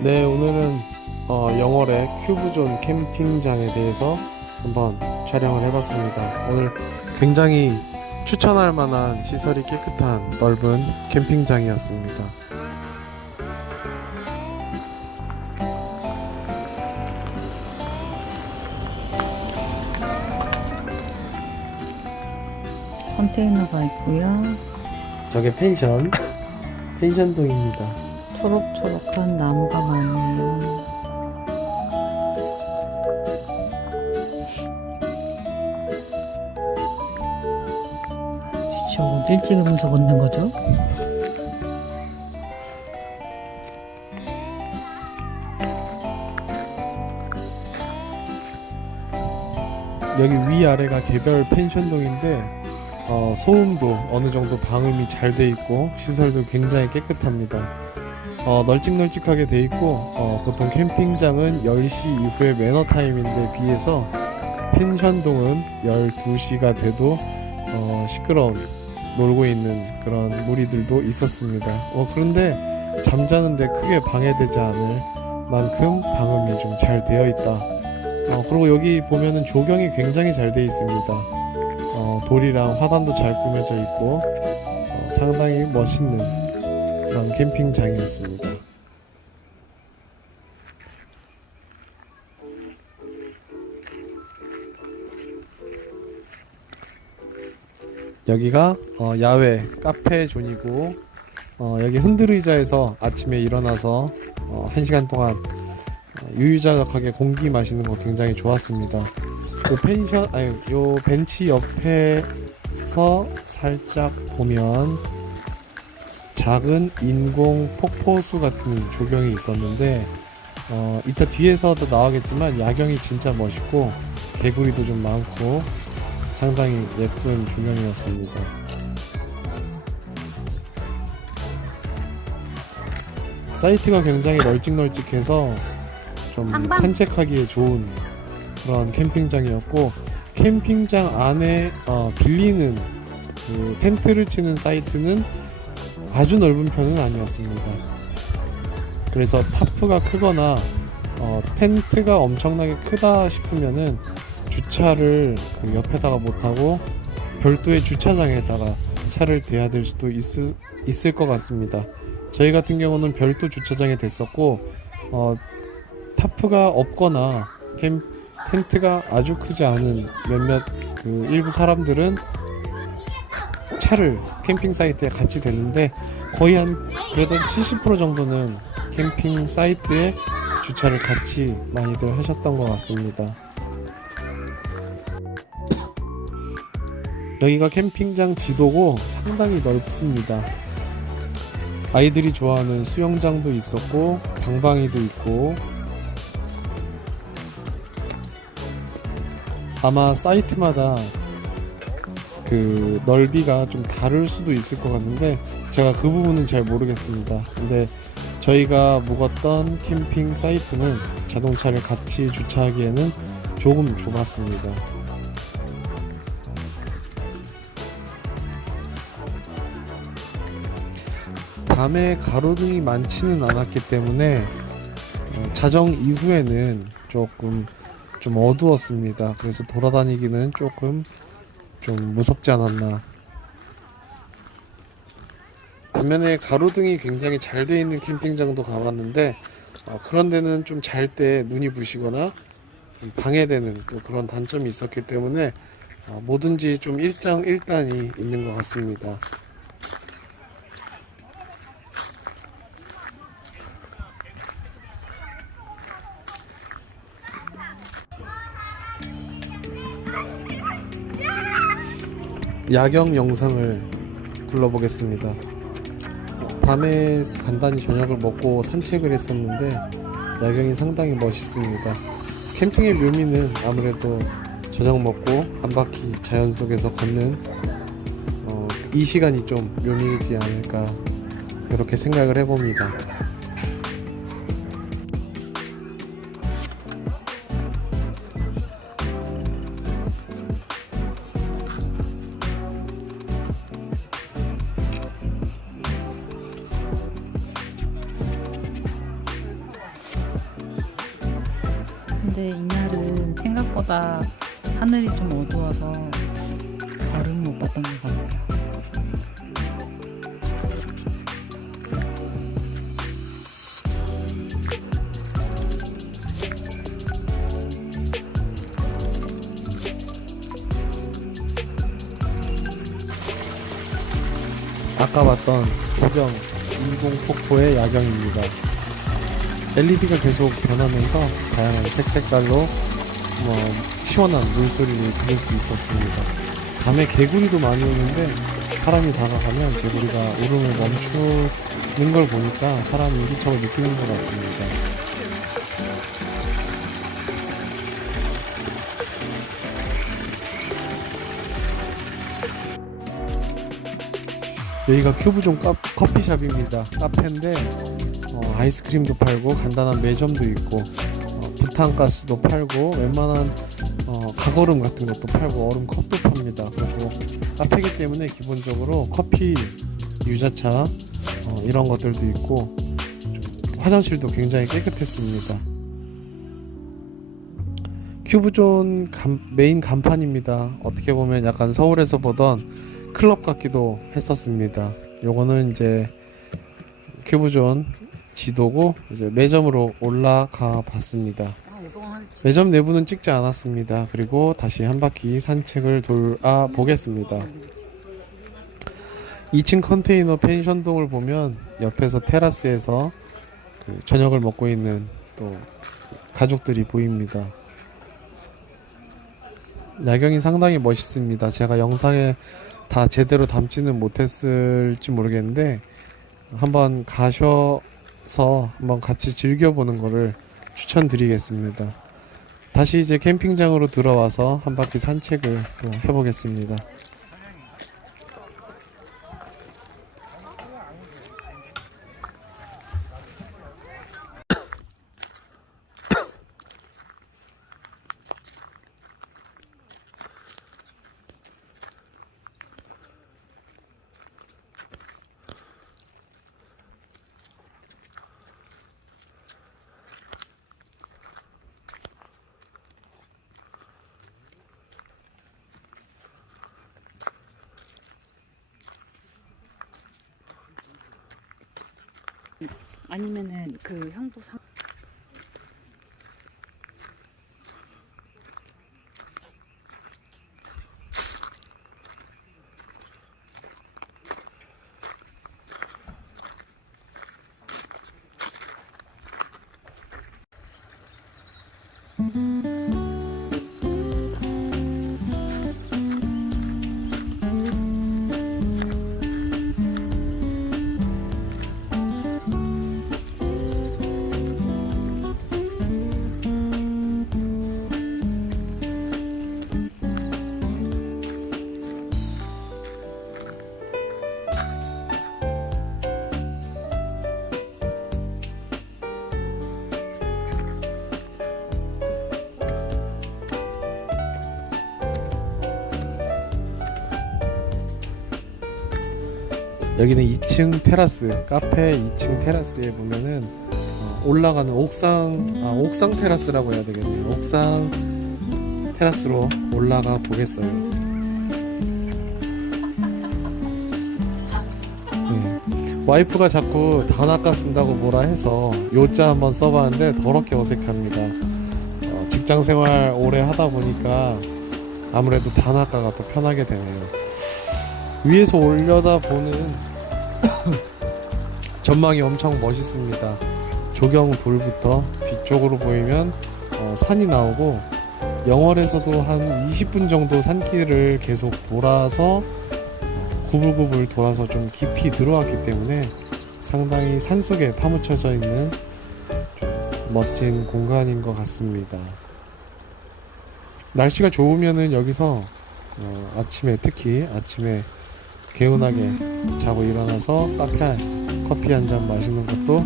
네, 오늘은 영월의 큐브존 캠핑장에 대해서 한번 촬영을 해봤습니다. 오늘 굉장히 추천할 만한 시설이 깨끗한 넓은 캠핑장이었습니다. 컨테이너가 있고요. 저게 펜션동입니다. 초록초록한 나무가 많네요. 대체 어딜 찍으면서 걷는 거죠? 여기 위아래가 개별 펜션동인데 소음도 어느 정도 방음이 잘 돼 있고 시설도 굉장히 깨끗합니다. 널찍널찍하게 돼 있고 보통 캠핑장은 10시 이후에 매너타임인데 비해서 펜션동은 12시가 돼도 시끄러운 놀고 있는 그런 무리들도 있었습니다. 그런데 잠자는데 크게 방해되지 않을 만큼 방음이 좀 잘 되어 있다. 그리고 여기 보면은 조경이 굉장히 잘 되어 있습니다. 돌이랑 화단도 잘 꾸며져 있고 상당히 멋있는 그런 캠핑장이었습니다. 여기가 야외 카페 존이고 여기 흔들의자에서 아침에 일어나서 1시간 동안 유유자적하게 공기 마시는 거 굉장히 좋았습니다. 요 벤치 옆에서 살짝 보면 작은 인공 폭포수 같은 조경이 있었는데 이따 뒤에서도 나오겠지만 야경이 진짜 멋있고 개구리도 좀 많고 상당히 예쁜 조경이었습니다. 사이트가 굉장히 널찍널찍해서 좀 산책하기에 좋은 그런 캠핑장이었고, 캠핑장 안에 빌리는 그 텐트를 치는 사이트는 아주 넓은 편은 아니었습니다. 그래서 타프가 크거나 텐트가 엄청나게 크다 싶으면은 주차를 그 옆에다가 못하고 별도의 주차장에다가 차를 대야 될 수도 있을 것 같습니다. 저희 같은 경우는 별도 주차장에 댔었고 타프가 없거나 텐트가 아주 크지 않은 몇몇 그 일부 사람들은 차를 캠핑 사이트에 같이 댔는데 거의 그래도 70% 정도는 캠핑 사이트에 주차를 같이 많이들 하셨던 것 같습니다. 여기가 캠핑장 지도고 상당히 넓습니다. 아이들이 좋아하는 수영장도 있었고 방방이도 있고, 아마 사이트마다 그 넓이가 좀 다를 수도 있을 것 같은데 제가 그 부분은 잘 모르겠습니다. 근데 저희가 묵었던 캠핑 사이트는 자동차를 같이 주차하기에는 조금 좁았습니다. 밤에 가로등이 많지는 않았기 때문에 자정 이후에는 조금 좀 어두웠습니다. 그래서 돌아다니기는 조금 좀 무섭지 않았나. 반면에 가로등이 굉장히 잘 되어 있는 캠핑장도 가봤는데 그런 데는 좀 잘 때 눈이 부시거나 좀 방해되는 또 그런 단점이 있었기 때문에 뭐든지 좀 일장일단이 있는 것 같습니다. 야경 영상을 둘러보겠습니다. 밤에 간단히 저녁을 먹고 산책을 했었는데 야경이 상당히 멋있습니다. 캠핑의 묘미는 아무래도 저녁 먹고 한 바퀴 자연 속에서 걷는 이 시간이 좀 묘미이지 않을까 이렇게 생각을 해봅니다. 근데 이날은 생각보다 하늘이 좀 어두워서 별은 못 봤던 것 같아요. 아까 봤던 조경 인공폭포의 야경입니다. LED가 계속 변하면서 다양한 색깔로 시원한 물소리를 들을 수 있었습니다. 밤에 개구리도 많이 오는데 사람이 다가가면 개구리가 울음을 멈추는 걸 보니까 사람이 인기척을 느끼는 것 같습니다. 여기가 큐브존 커피숍입니다. 카페인데 아이스크림도 팔고 간단한 매점도 있고 부탄가스도 팔고 웬만한 가거름 같은 것도 팔고 얼음 컵도 팝니다. 그리고 카페이기 때문에 기본적으로 커피, 유자차 이런 것들도 있고 화장실도 굉장히 깨끗했습니다. 큐브존 메인 간판입니다. 어떻게 보면 약간 서울에서 보던 클럽 같기도 했었습니다. 요거는 이제 큐브존 지도고 이제 매점으로 올라가 봤습니다. 매점 내부는 찍지 않았습니다. 그리고 다시 한 바퀴 산책을 돌아 보겠습니다. 2층 컨테이너 펜션동을 보면 옆에서 테라스에서 저녁을 먹고 있는 또 가족들이 보입니다. 야경이 상당히 멋있습니다. 제가 영상에 다 제대로 담지는 못했을지 모르겠는데 한번 가셔서 한번 같이 즐겨보는 거를 추천드리겠습니다. 다시 이제 캠핑장으로 들어와서 한 바퀴 산책을 또 해보겠습니다. 아니면은 그 형부 상 여기는 2층 테라스, 카페 2층 테라스에 보면은 올라가는 옥상 테라스라고 해야 되겠네요. 옥상 테라스로 올라가 보겠어요. 와이프가 자꾸 단아까 쓴다고 뭐라 해서 요자 한번 써봤는데 더럽게 어색합니다. 직장생활 오래 하다 보니까 아무래도 단아까가 더 편하게 되네요. 위에서 올려다보는 전망이 엄청 멋있습니다. 조경 돌부터 뒤쪽으로 보이면 산이 나오고 영월에서도 한 20분 정도 산길을 계속 돌아서 구불구불 돌아서 좀 깊이 들어왔기 때문에 상당히 산속에 파묻혀져 있는 좀 멋진 공간인 것 같습니다. 날씨가 좋으면은 여기서 특히 아침에 개운하게 자고 일어나서 커피 한 잔 마시는 것도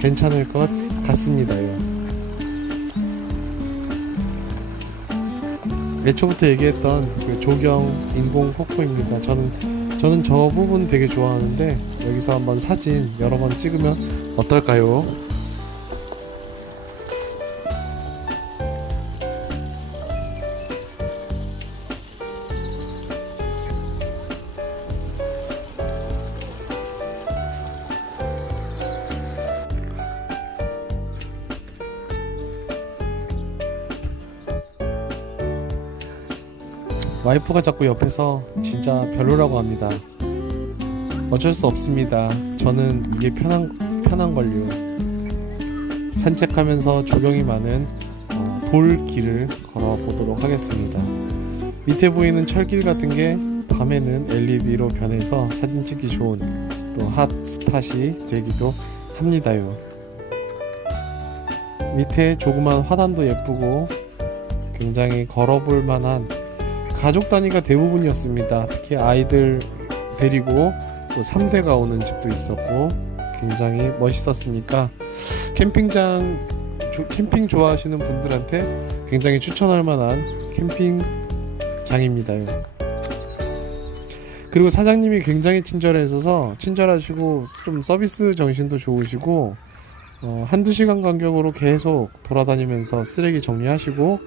괜찮을 것 같습니다요. 애초부터 얘기했던 그 조경 인공 폭포입니다. 저는 저 부분 되게 좋아하는데 여기서 한번 사진 여러 번 찍으면 어떨까요? 와이프가 자꾸 옆에서 진짜 별로라고 합니다. 어쩔 수 없습니다. 저는 이게 편한 걸요. 산책하면서 조경이 많은 돌길을 걸어보도록 하겠습니다. 밑에 보이는 철길 같은 게 밤에는 LED로 변해서 사진 찍기 좋은 또 핫스팟이 되기도 합니다요. 밑에 조그만 화단도 예쁘고 굉장히 걸어볼 만한 가족 단위가 대부분이었습니다. 특히 아이들 데리고 또 3대가 오는 집도 있었고 굉장히 멋있었으니까 캠핑 좋아하시는 분들한테 굉장히 추천할 만한 캠핑장입니다요. 그리고 사장님이 굉장히 친절하시고 좀 서비스 정신도 좋으시고 한두 시간 간격으로 계속 돌아다니면서 쓰레기 정리하시고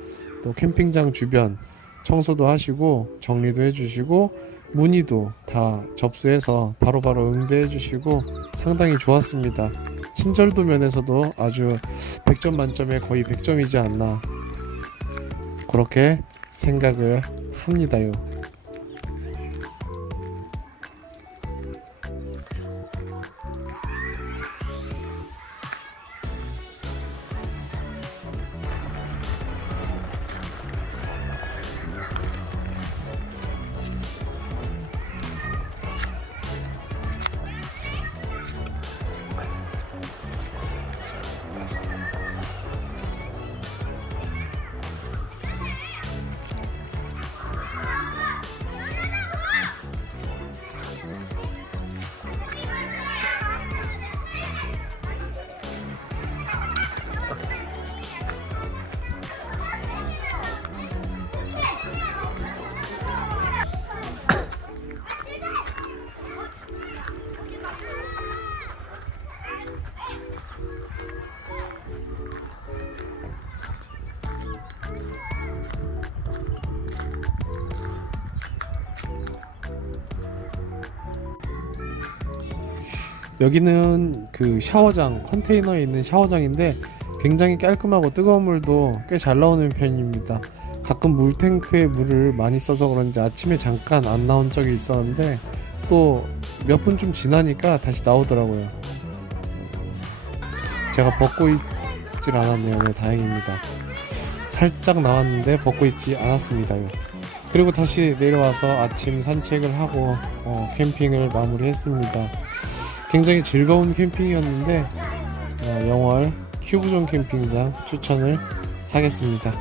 또 캠핑장 주변 청소도 하시고 정리도 해주시고 문의도 다 접수해서 바로바로 응대해 주시고 상당히 좋았습니다. 친절도 면에서도 아주 100점 만점에 거의 100점이지 않나 그렇게 생각을 합니다요. 여기는 그 샤워장, 컨테이너에 있는 샤워장인데 굉장히 깔끔하고 뜨거운 물도 꽤 잘 나오는 편입니다. 가끔 물탱크에 물을 많이 써서 그런지 아침에 잠깐 안 나온 적이 있었는데 또 몇 분 좀 지나니까 다시 나오더라고요. 제가 벗고 있질 않았네요. 네, 다행입니다. 살짝 나왔는데 벗고 있지 않았습니다요. 그리고 다시 내려와서 아침 산책을 하고 캠핑을 마무리했습니다. 굉장히 즐거운 캠핑이었는데 영월 큐브존 캠핑장 추천을 하겠습니다.